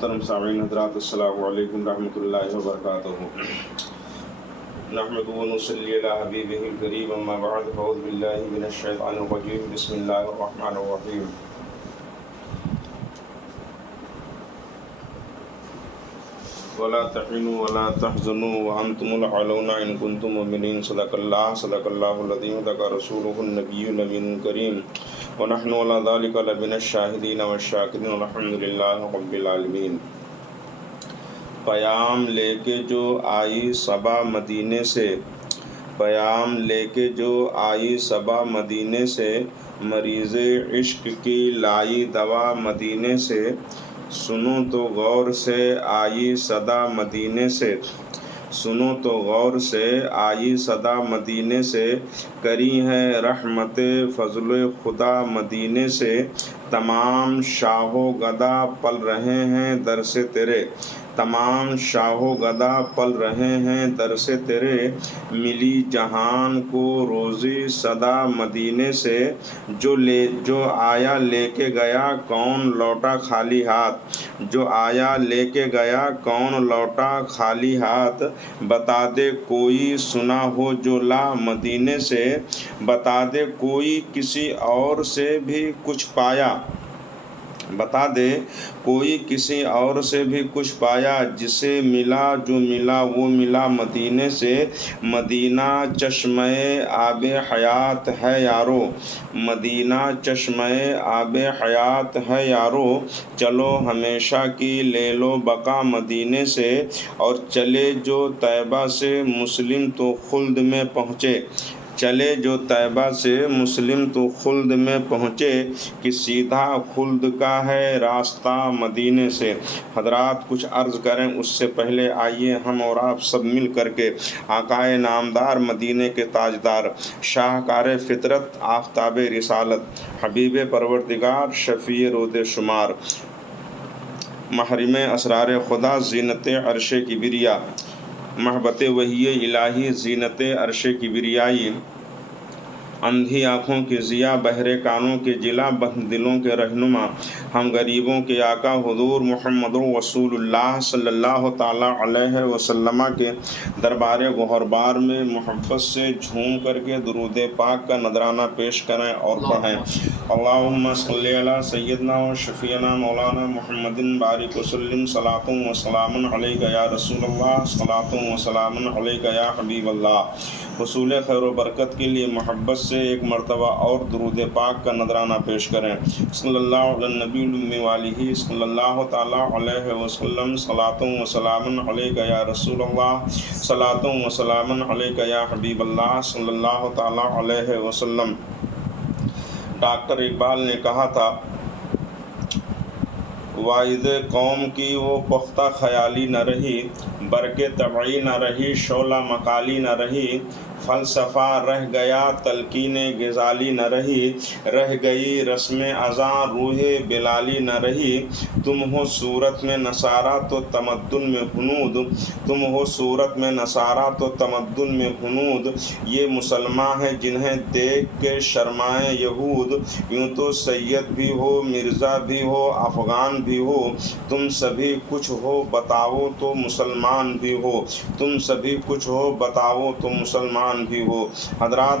محترم سامعین حضرات، السلام علیکم ورحمۃ اللہ وبرکاتہ۔ نحمد و نصلی علی حبیبہ الکریم، اما بعد، فاعوذ باللہ من الشیطان الرجیم، بسم اللہ الرحمن الرحیم۔ ولا تحنوا ولا تحزنوا وانتم الاعلون ان کنتم مؤمنین۔ صدق اللہ العظیم، صدق رسولہ النبی الامین الکریم، ونحن علی ذلک لمن الشاہدین والشاکرین، والحمد للہ رب العالمین۔ پیام لے کے جو آئی صبا مدینے سے، پیام لے کے جو آئی صبا مدینے سے، مریض عشق کی لائی دوا مدینے سے، سنو تو غور سے آئی صدا مدینے سے، سنو تو غور سے آئی صدا مدینے سے، کری ہے رحمت فضل خدا مدینے سے، تمام شاہ و گدا پل رہے ہیں در سے تیرے، تمام شاہ و گدا پل رہے ہیں در سے تیرے، ملی جہان کو روزی صدا مدینے سے، جو آیا لے کے گیا کون لوٹا خالی ہاتھ، جو آیا لے کے گیا کون لوٹا خالی ہاتھ، بتا دے کوئی سنا ہو جو لا مدینے سے، بتا دے کوئی کسی اور سے بھی کچھ پایا، بتا دے کوئی کسی اور سے بھی کچھ پایا، جسے ملا جو ملا وہ ملا مدینے سے، مدینہ چشمہ آب حیات ہے یارو، مدینہ چشمہ آب حیات ہے یارو، چلو ہمیشہ کی لے لو بقا مدینے سے، اور چلے جو طیبہ سے مسلم تو خلد میں پہنچے، چلے جو طیبہ سے مسلم تو خلد میں پہنچے، کہ سیدھا خلد کا ہے راستہ مدینے سے۔ حضرات کچھ عرض کریں اس سے پہلے آئیے ہم اور آپ سب مل کر کے آقائے نامدار مدینے کے تاجدار، شاہکار فطرت آفتاب رسالت، حبیب پروردگار شفیع رود شمار، محرم اسرار خدا زینت عرش کبریا، محبت وحی الہی زینت عرش کبریائی، اندھی آنکھوں کی ضیا بہرے کانوں کے جلا بند دلوں کے رہنما، ہم غریبوں کے آقا حضور محمد رسول اللہ صلی اللہ تعالیٰ علیہ وسلم کے دربار گوہربار میں محبت سے جھوم کر کے درود پاک کا نذرانہ پیش کریں اور پڑھیں۔ اللہم صلی علی سیدنا و شفیعنا مولانا محمد بارک وسلم، صلاۃ و سلام علیک یا رسول اللہ، صلاۃ و سلام علیک یا حبیب اللہ۔ حصول خیر و برکت کے لیے محبت سے ایک مرتبہ اور درود پاک کا نذرانہ پیش کریں۔ صلی اللہ علی النبی الأمی والہ صلی اللہ تعالیٰ علیہ وسلم، صلاۃ و سلام علیک یا رسول اللہ، صلاۃ و سلام علیک یا حبیب اللہ صلی اللہ تعالیٰ علیہ وسلم۔ ڈاکٹر اقبال نے کہا تھا، واعظ قوم کی وہ پختہ خیالی نہ رہی، برق طبعی نہ رہی، شعلہ مقالی نہ رہی، فلسفہ رہ گیا تلقین غزالی نہ رہی، رہ گئی رسم اذاں روح بلالی نہ رہی، تم ہو صورت میں نصارہ تو تمدن میں ہنود، تم ہو صورت میں نصارہ تو تمدن میں ہنود، یہ مسلمان ہیں جنہیں دیکھ کے شرمائیں یہود، یوں تو سید بھی ہو مرزا بھی ہو افغان بھی ہو، تم سبھی کچھ ہو بتاؤ تو مسلمان بھی ہو، تم سبھی کچھ ہو بتاؤ تو مسلمان بھی ہو۔ حضرات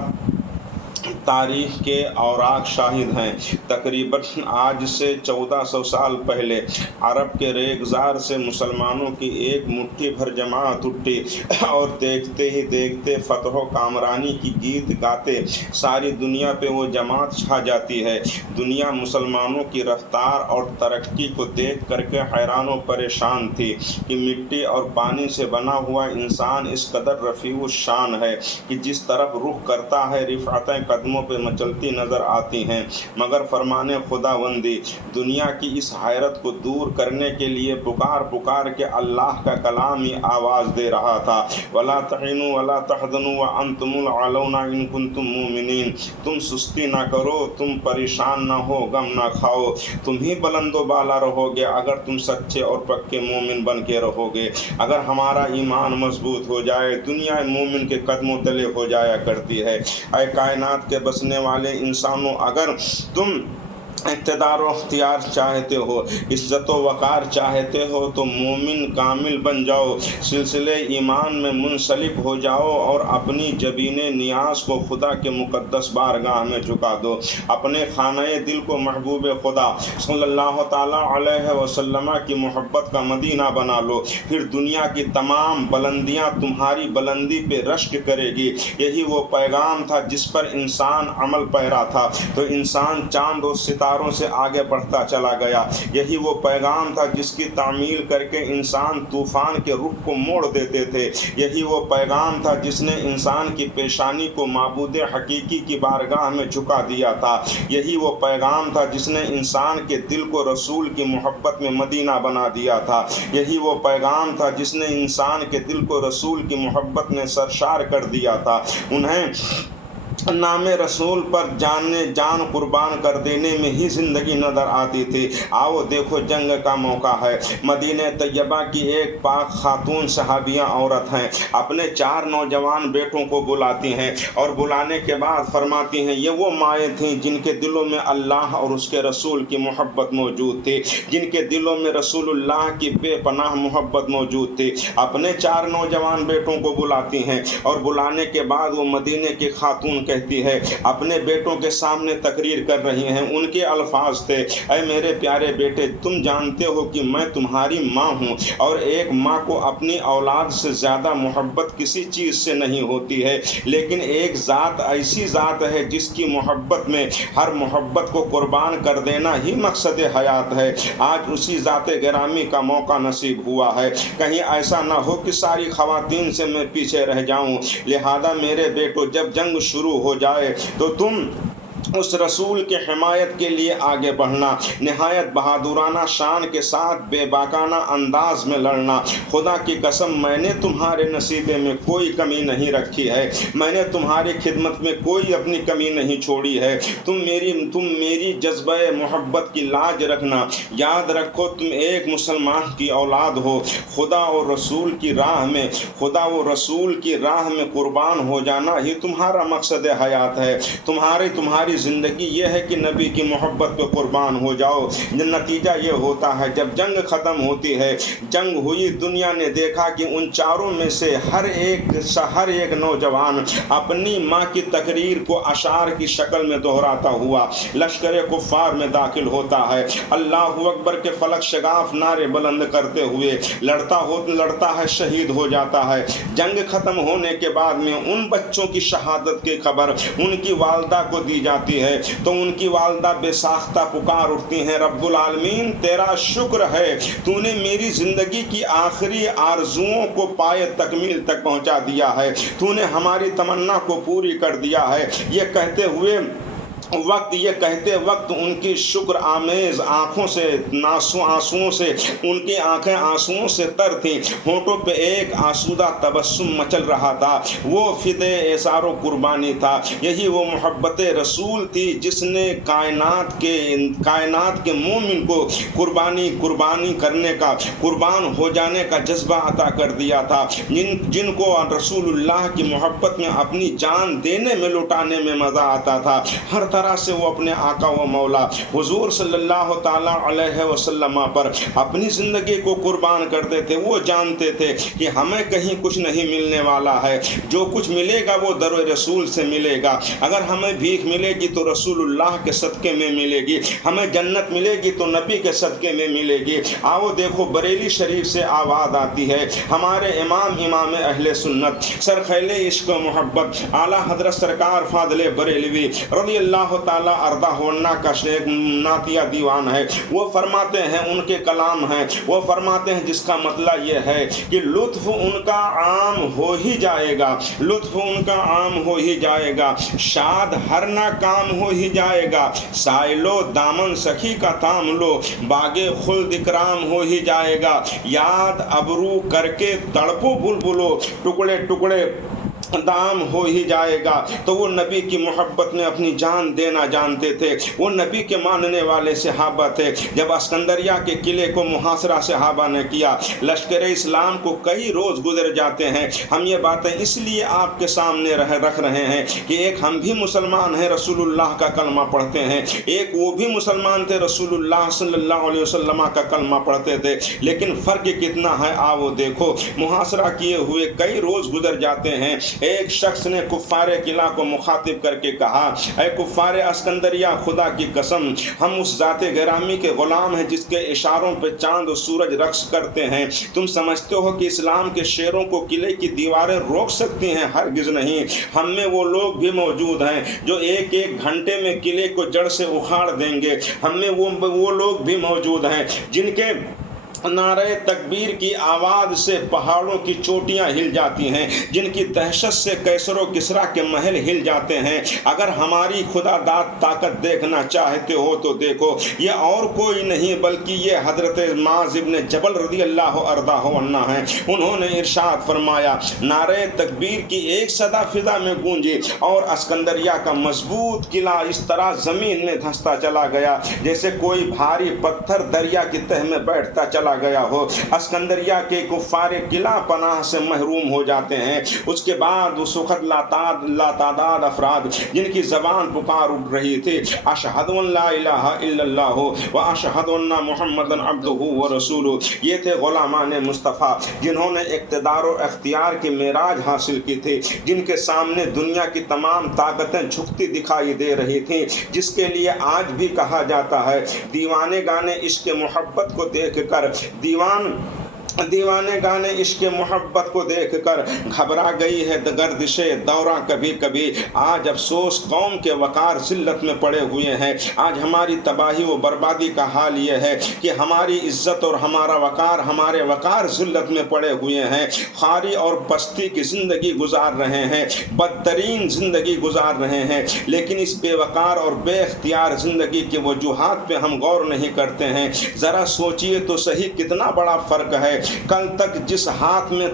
تاریخ کے اوراق شاہد ہیں، تقریباً آج سے 1400 سال پہلے عرب کے ریگزار سے مسلمانوں کی ایک مٹھی بھر جماعت اٹھی، اور دیکھتے ہی دیکھتے فتح و کامرانی کی گیت گاتے ساری دنیا پہ وہ جماعت چھا جاتی ہے۔ دنیا مسلمانوں کی رفتار اور ترقی کو دیکھ کر کے حیران و پریشان تھی کہ مٹی اور پانی سے بنا ہوا انسان اس قدر رفیع الشان ہے کہ جس طرف رخ کرتا ہے رفعتیں قدموں پہ مچلتی نظر آتی ہیں، مگر فرمان خداوندی دنیا کی اس حیرت کو دور کرنے کے لیے پکار پکار کے اللہ کا کلام ہی آواز دے رہا تھا، وَلَا تَحِنُوا وَلَا تَحْزَنُوا وَأَنْتُمُ الْأَعْلَوْنَ إِن كُنتُم مُؤْمِنِينَ، تم سستی نہ کرو، تم پریشان نہ ہو، غم نہ کھاؤ، تم ہی بلند و بالا رہو گے اگر تم سچے اور پکے مومن بن کے رہو گے۔ اگر ہمارا ایمان مضبوط ہو جائے، دنیا مومن کے قدموں تلے ہو جایا کرتی ہے۔ اے کائنات کے بسنے والے انسانوں، اگر تم اقتدار و اختیار چاہتے ہو، عزت و وقار چاہتے ہو تو مومن کامل بن جاؤ، سلسلے ایمان میں منسلک ہو جاؤ اور اپنی جبین نیاز کو خدا کے مقدس بارگاہ میں جھکا دو، اپنے خانہ دل کو محبوب خدا صلی اللہ تعالیٰ علیہ وسلم کی محبت کا مدینہ بنا لو، پھر دنیا کی تمام بلندیاں تمہاری بلندی پہ رشک کرے گی۔ یہی وہ پیغام تھا جس پر انسان عمل پیرا تھا تو انسان چاند و ستاروں سے آگے بڑھتا چلا گیا، یہی وہ پیغام تھا جس کی تعمیل کر کے انسان طوفان کے رخ کو موڑ دیتے تھے، یہی وہ پیغام تھا جس نے انسان کی پیشانی کو معبود حقیقی کی بارگاہ میں جھکا دیا تھا، یہی وہ پیغام تھا جس نے انسان کے دل کو رسول کی محبت میں مدینہ بنا دیا تھا، یہی وہ پیغام تھا جس نے انسان کے دل کو رسول کی محبت میں سرشار کر دیا تھا۔ انہیں نام رسول پر جان قربان کر دینے میں ہی زندگی نظر آتی تھی۔ آؤ دیکھو جنگ کا موقع ہے، مدینہ طیبہ کی ایک پاک خاتون صحابیہ عورت ہیں، اپنے 4 نوجوان بیٹوں کو بلاتی ہیں اور بلانے کے بعد فرماتی ہیں یہ وہ مائیں تھیں جن کے دلوں میں اللہ اور اس کے رسول کی محبت موجود تھی، جن کے دلوں میں رسول اللہ کی بے پناہ محبت موجود تھی۔ اپنے 4 نوجوان بیٹوں کو بلاتی ہیں اور بلانے کے بعد وہ مدینے کی خاتون کہتی ہے، اپنے بیٹوں کے سامنے تقریر کر رہی ہیں، ان کے الفاظ تھے، اے میرے پیارے بیٹے، تم جانتے ہو کہ میں تمہاری ماں ہوں اور ایک ماں کو اپنی اولاد سے زیادہ محبت کسی چیز سے نہیں ہوتی ہے، لیکن ایک ذات ایسی ذات ہے جس کی محبت میں ہر محبت کو قربان کر دینا ہی مقصد حیات ہے۔ آج اسی ذات گرامی کا موقع نصیب ہوا ہے، کہیں ایسا نہ ہو کہ ساری خواتین سے میں پیچھے رہ جاؤں، لہذا میرے بیٹو جب جنگ شروع ہو جائے تو تم اس رسول کی حمایت کے لیے آگے بڑھنا، نہایت بہادرانہ شان کے ساتھ بے باکانہ انداز میں لڑنا۔ خدا کی قسم میں نے تمہارے نصیبے میں کوئی کمی نہیں رکھی ہے، میں نے تمہاری خدمت میں کوئی اپنی کمی نہیں چھوڑی ہے، تم میری جذبہ محبت کی لاج رکھنا، یاد رکھو تم ایک مسلمان کی اولاد ہو، خدا اور رسول کی راہ میں قربان ہو جانا ہی تمہارا مقصد حیات ہے۔ تمہاری زندگی یہ ہے کہ نبی کی محبت پہ قربان ہو جاؤ۔ نتیجہ یہ ہوتا ہے جب جنگ ختم ہوتی ہے، جنگ ہوئی، دنیا نے دیکھا کہ ان 4 میں سے ہر ایک نوجوان اپنی ماں کی تقریر کو اشعار کی شکل میں دہراتا ہوا لشکر کفار میں داخل ہوتا ہے، اللہ اکبر کے فلک شگاف نعرے بلند کرتے ہوئے لڑتا ہے، شہید ہو جاتا ہے۔ جنگ ختم ہونے کے بعد میں ان بچوں کی شہادت کی خبر ان کی والدہ کو دی جاتی ہے تو ان کی والدہ بے ساختہ پکار اٹھتی ہیں، رب العالمین تیرا شکر ہے، تو نے میری زندگی کی آخری آرزوؤں کو پائے تکمیل تک پہنچا دیا ہے، تو نے ہماری تمنا کو پوری کر دیا ہے۔ یہ کہتے وقت ان کی شکر آمیز آنکھوں سے آنسوؤں سے ان کی آنکھیں آنسوؤں سے تر تھیں، ہونٹوں پہ ایک آسودہ تبسم مچل رہا تھا، وہ فدے اثار و قربانی تھا، یہی وہ محبت رسول تھی جس نے کائنات کے مومن کو قربانی کرنے کا، قربان ہو جانے کا جذبہ عطا کر دیا تھا، جن کو رسول اللہ کی محبت میں اپنی جان دینے میں لٹانے میں مزہ آتا تھا، ہر طرح سے وہ اپنے آقا و مولا حضور صلی اللہ تعالیٰ علیہ وسلم پر اپنی زندگی کو قربان کرتے تھے۔ وہ جانتے تھے کہ ہمیں کہیں کچھ نہیں ملنے والا ہے، جو کچھ ملے گا وہ در رسول سے ملے گا، اگر ہمیں بھیک ملے گی تو رسول اللہ کے صدقے میں ملے گی، ہمیں جنت ملے گی تو نبی کے صدقے میں ملے گی۔ آؤ دیکھو بریلی شریف سے آواز آتی ہے، ہمارے امام اہل سنت سرخیل عشق و محبت اعلیٰ حضرت سرکار فاضل بریلوی رضی اللہ تعالیٰ ارضہ ہونا کا ایک نعتیہ دیوان ہے، وہ فرماتے ہیں، ان کے کلام ہیں، وہ فرماتے ہیں جس کا مطلب یہ ہے کہ لطف ان کا عام ہو ہی جائے گا، لطف ان کا عام ہو ہی جائے گا، شاد ہر ناکام ہو ہی جائے گا، سائلو دامن سخی کا تام لو، باغ خلد اکرام ہو ہی جائے گا، یاد ابرو کر کے تڑپو بلبلو، ٹکڑے ٹکڑے دام ہو ہی جائے گا۔ تو وہ نبی کی محبت میں اپنی جان دینا جانتے تھے، وہ نبی کے ماننے والے صحابہ تھے۔ جب اسکندریہ کے قلعے کو محاصرہ صحابہ نے کیا، لشکر اسلام کو کئی روز گزر جاتے ہیں۔ ہم یہ باتیں اس لیے آپ کے سامنے رکھ رہے ہیں کہ ایک ہم بھی مسلمان ہیں، رسول اللہ کا کلمہ پڑھتے ہیں، ایک وہ بھی مسلمان تھے، رسول اللہ صلی اللہ علیہ وسلم کا کلمہ پڑھتے تھے، لیکن فرق کتنا ہے آؤ دیکھو۔ محاصرہ کیے ہوئے کئی روز گزر جاتے ہیں۔ ایک شخص نے کفار قلعہ کو مخاطب کر کے کہا، اے کفار اسکندریہ، خدا کی قسم ہم اس ذات گرامی کے غلام ہیں جس کے اشاروں پہ چاند و سورج رقص کرتے ہیں۔ تم سمجھتے ہو کہ اسلام کے شیروں کو قلعے کی دیواریں روک سکتی ہیں؟ ہرگز نہیں۔ ہم میں وہ لوگ بھی موجود ہیں جو ایک ایک گھنٹے میں قلعے کو جڑ سے اکھاڑ دیں گے۔ ہم میں وہ لوگ بھی موجود ہیں جن کے نعرہ تکبیر کی آواز سے پہاڑوں کی چوٹیاں ہل جاتی ہیں، جن کی دہشت سے کیسر و کسریٰ کے محل ہل جاتے ہیں۔ اگر ہماری خدا داد طاقت دیکھنا چاہتے ہو تو دیکھو، یہ اور کوئی نہیں بلکہ یہ حضرت معاذ بن جبل رضی اللہ عنہ ہیں۔ انہوں نے ارشاد فرمایا، نعرہ تکبیر کی ایک صدا فضا میں گونجی اور اسکندریہ کا مضبوط قلعہ اس طرح زمین میں دھنستا چلا گیا جیسے کوئی بھاری پتھر دریا کی تہ میں بیٹھتا چلا گیا ہو۔ اسکندریہ کے کفار قلعہ پناہ سے محروم ہو جاتے ہیں۔ اس کے بعد وہ سخت لاتعداد افراد جن کی زبان پکار اٹھ رہی تھی، اشہد ان لا الہ الا اللہ و اشہد ان محمد عبدہ و رسولہ، یہ تھے غلامان مصطفیٰ جنہوں نے اقتدار و اختیار کی معراج حاصل کی تھی، جن کے سامنے دنیا کی تمام طاقتیں جھکتی دکھائی دے رہی تھیں، جس کے لیے آج بھی کہا جاتا ہے دیوانے گانے عشق محبت کو دیکھ کر دیوانے گانے عشق محبت کو دیکھ کر گھبرا گئی ہے گردش دوراں کبھی کبھی۔ آج افسوس قوم کے وقار ذلت میں پڑے ہوئے ہیں۔ آج ہماری تباہی و بربادی کا حال یہ ہے کہ ہماری عزت اور ہمارے وقار ذلت میں پڑے ہوئے ہیں، خواری اور پستی کی زندگی گزار رہے ہیں، بدترین زندگی گزار رہے ہیں۔ لیکن اس بے وقار اور بے اختیار زندگی کے وجوہات پہ ہم غور نہیں کرتے ہیں۔ ذرا سوچئے تو صحیح کتنا بڑا فرق ہے۔ کل تک جس ہاتھ میں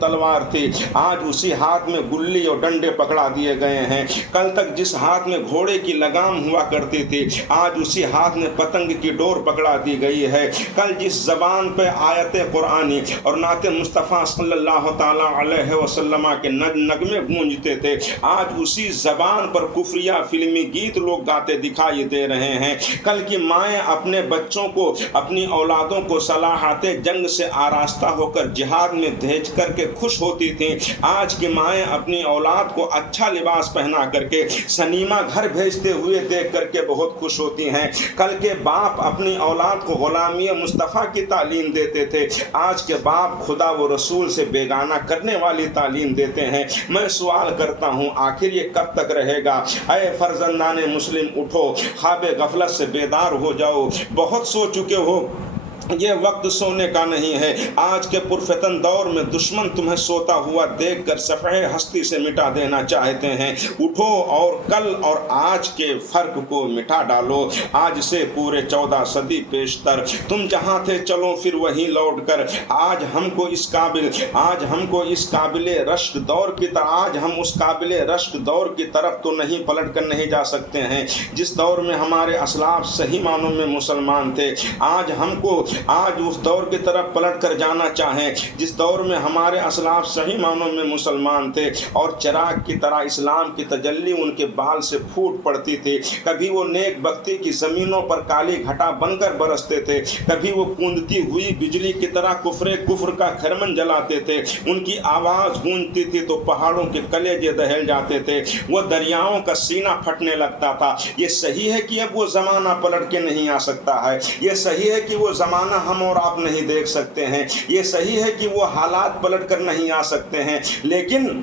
تلوار تھی، آج اسی ہاتھ میں گلی اور ڈنڈے پکڑا دیے گئے ہیں۔ کل تک جس ہاتھ میں گھوڑے کی لگام ہوا کرتی تھی، آج اسی ہاتھ میں پتنگ کی ڈور پکڑا دی گئی ہے۔ کل جس زبان پہ آیت قرآنی اور نعت مصطفیٰ صلی اللہ تعالی علیہ وسلم کے نغمے گونجتے تھے، آج اسی زبان پر کفریہ فلمی گیت لوگ گاتے دکھائی دے رہے ہیں۔ کل کی مائیں اپنے بچوں کو، اپنی اولادوں کو صلاحات جنگ سے آراستہ ہو کر جہاد میں بھیج کر کے خوش ہوتی تھیں، آج کی مائیں اپنی اولاد کو اچھا لباس پہنا کر کے سنیما گھر بھیجتے ہوئے دیکھ کر کے بہت خوش ہوتی ہیں۔ کل کے باپ اپنی اولاد کو غلامی مصطفیٰ کی تعلیم دیتے تھے، آج کے باپ خدا و رسول سے بیگانہ کرنے والی تعلیم دیتے ہیں۔ میں سوال کرتا ہوں، آخر یہ کب تک رہے گا؟ اے فرزندان مسلم، اٹھو، خواب غفلت سے بیدار ہو جاؤ۔ بہت سو چکے ہو، یہ وقت سونے کا نہیں ہے۔ آج کے پرفتن دور میں دشمن تمہیں سوتا ہوا دیکھ کر صفحے ہستی سے مٹا دینا چاہتے ہیں۔ اٹھو اور کل اور آج کے فرق کو مٹا ڈالو۔ آج سے پورے 14 صدی پیشتر تم جہاں تھے چلو پھر وہیں لوٹ کر۔ آج ہم کو اس قابل رشک دور کی طرف تو نہیں پلٹ کر نہیں جا سکتے ہیں جس دور میں ہمارے اسلاف صحیح معنوں میں مسلمان تھے۔ آج اس دور کی طرف پلٹ کر جانا چاہیں جس دور میں ہمارے اسلاف صحیح معنوں میں مسلمان تھے اور چراغ کی طرح اسلام کی تجلی ان کے بال سے پھوٹ پڑتی تھی۔ کبھی وہ نیک بختی کی زمینوں پر کالی گھٹا بن کر برستے تھے، کبھی وہ کوندتی ہوئی بجلی کی طرح کفر کا خرمن جلاتے تھے۔ ان کی آواز گونجتی تھی تو پہاڑوں کے کلیجے دہل جاتے تھے، وہ دریاؤں کا سینہ پھٹنے لگتا تھا۔ یہ صحیح ہے کہ اب وہ زمانہ پلٹ کے نہیں آ سکتا ہے، یہ صحیح ہے کہ وہ زمانہ ہم اور آپ نہیں دیکھ سکتے ہیں، یہ صحیح ہے کہ وہ حالات پلٹ کر نہیں آ سکتے ہیں، لیکن